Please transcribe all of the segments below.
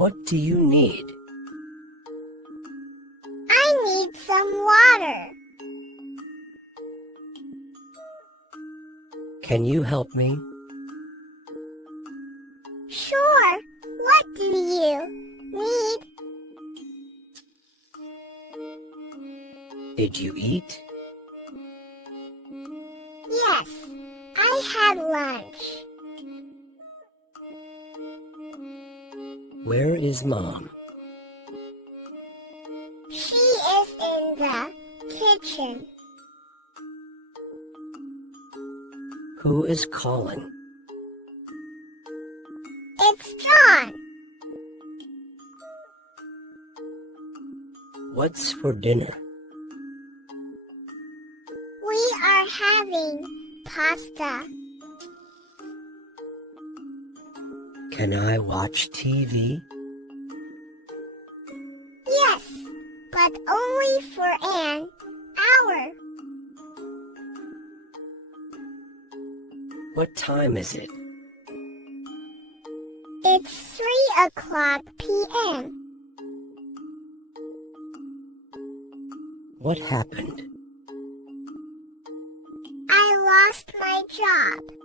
What do you need? I need some water. Can you help me? Sure. What do you need? Did you eat? Yes, I had lunch. Where is Mom? She is in the kitchen. Who is calling? It's John. What's for dinner? We are having pasta. Can I watch TV? Yes, but only for an hour. What time is it? It's 3 p.m. What happened? I lost my job.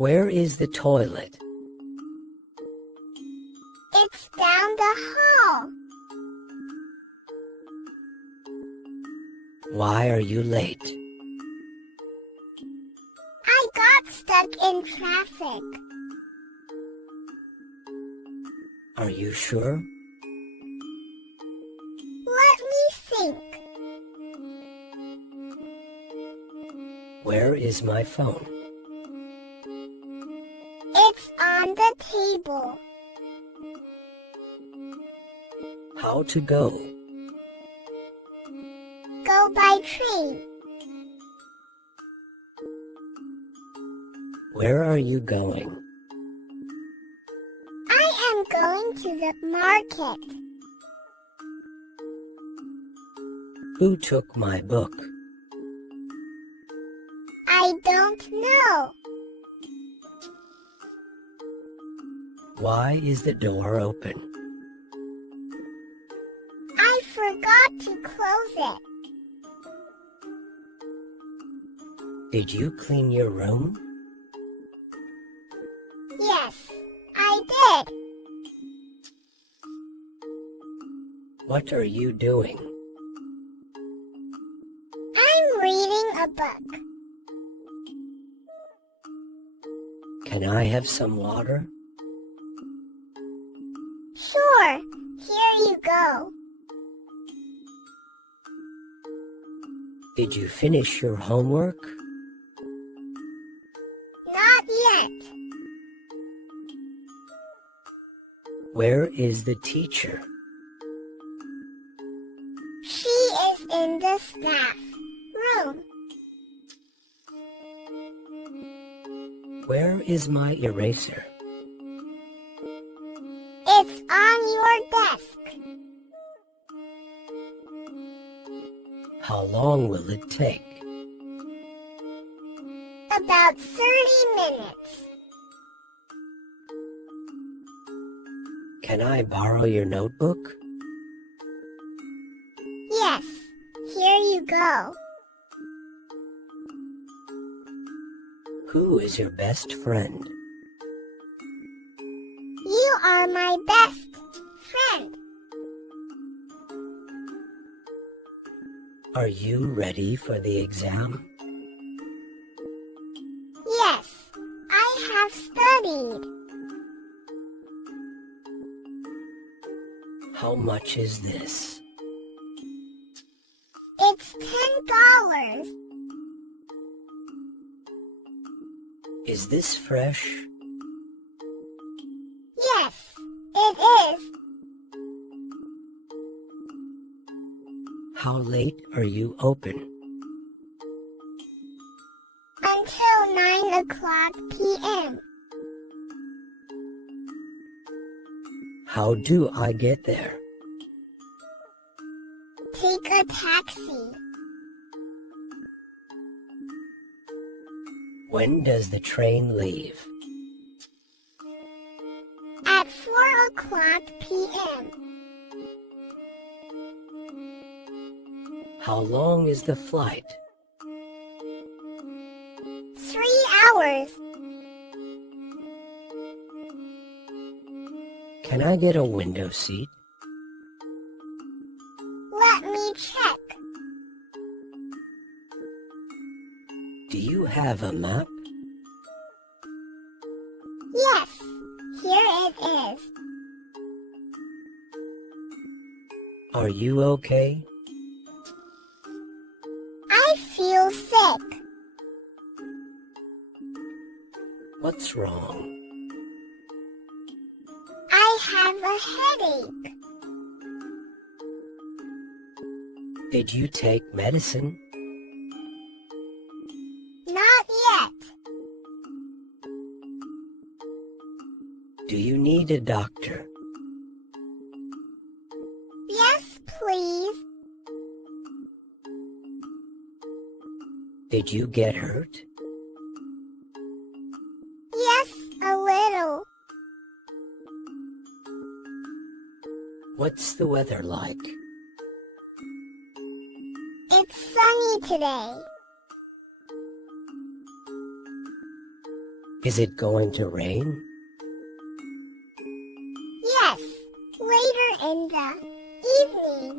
Where is the toilet? It's down the hall. Why are you late? I got stuck in traffic. Are you sure? Let me think. Where is my phone? It's on the table. How to go? Go by train. Where are you going? I am going to the market. Who took my book? I don't know. Why is the door open? I forgot to close it. Did you clean your room? Yes, I did. What are you doing? I'm reading a book. Can I have some water? Sure, here you go. Did you finish your homework? Not yet. Where is the teacher? She is in the staff room. Where is my eraser? It's on your desk. How long will it take? About 30 minutes. Can I borrow your notebook? Yes, here you go. Who is your best friend? You are my best friend. Are you ready for the exam? Yes, I have studied. How much is this? It's $10. Is this fresh? Yes, it is. How late are you open? Until 9 p.m. How do I get there? Take a taxi. When does the train leave? At 4 o'clock p.m. How long is the flight? 3 hours. Can I get a window seat? Let me check. Do you have a map? Yes, here it is. Are you okay? I feel sick. What's wrong? I have a headache. Did you take medicine? Not yet. Do you need a doctor? Yes, please. Did you get hurt? Yes, a little. What's the weather like? It's sunny today. Is it going to rain? Yes, later in the evening.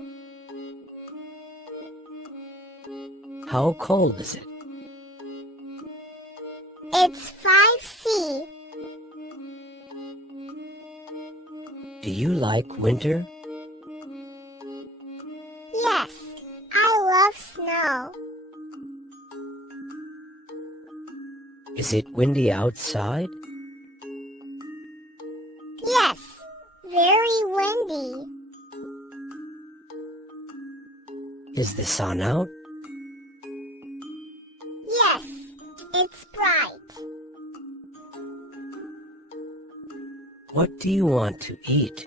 How cold is it? It's 5C. Do you like winter? Yes, I love snow. Is it windy outside? Yes, very windy. Is the sun out? Yes, it's bright. What do you want to eat?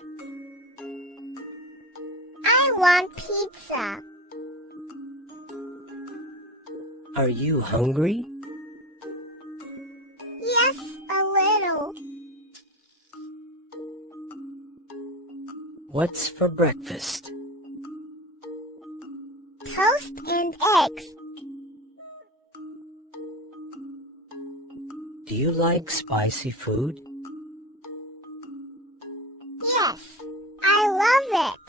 I want pizza. Are you hungry? Yes, a little. What's for breakfast? Toast and eggs. Do you like spicy food? Yes, I love it.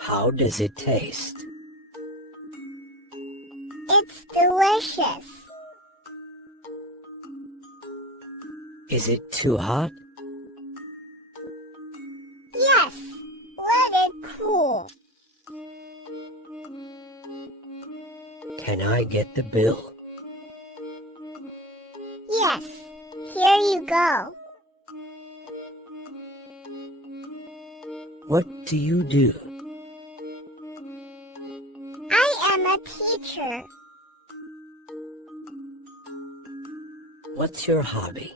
How does it taste? It's delicious. Is it too hot? Yes, let it cool. Can I get the bill? Yes, here you go. What do you do? I am a teacher. What's your hobby?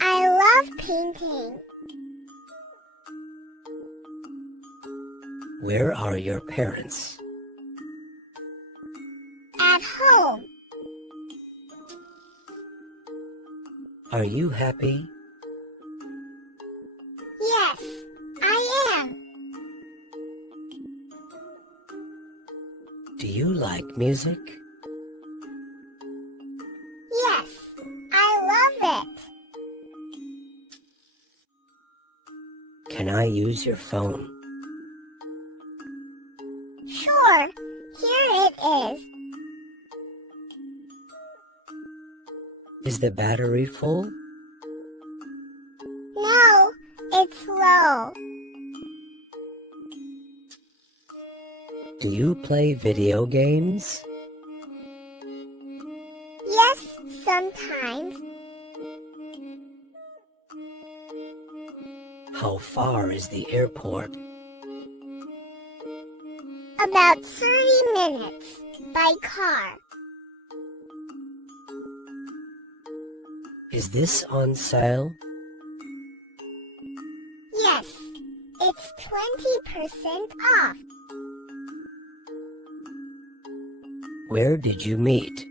I love painting. Where are your parents? At home. Are you happy? Yes, I am. Do you like music? Yes, I love it. Can I use your phone? Sure, here it is. Is the battery full? No, it's low. Do you play video games? Yes, sometimes. How far is the airport? About 30 minutes by car. Is this on sale? Yes, it's 20% off. Where did you meet?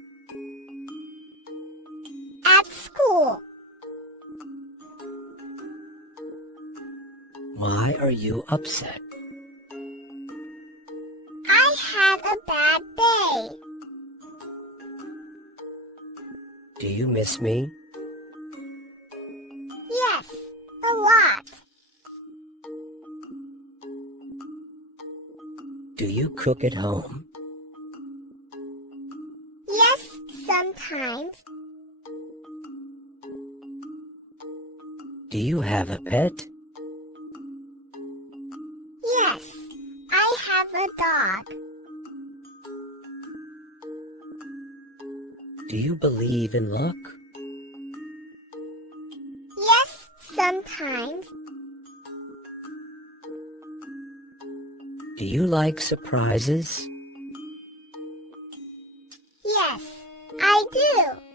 you upset? I had a bad day. Do you miss me? Yes, a lot. Do you cook at home? Yes, sometimes. Do you have a pet? Yes, I have a dog. Do you believe in luck? Yes, sometimes. Do you like surprises? Yes, I do.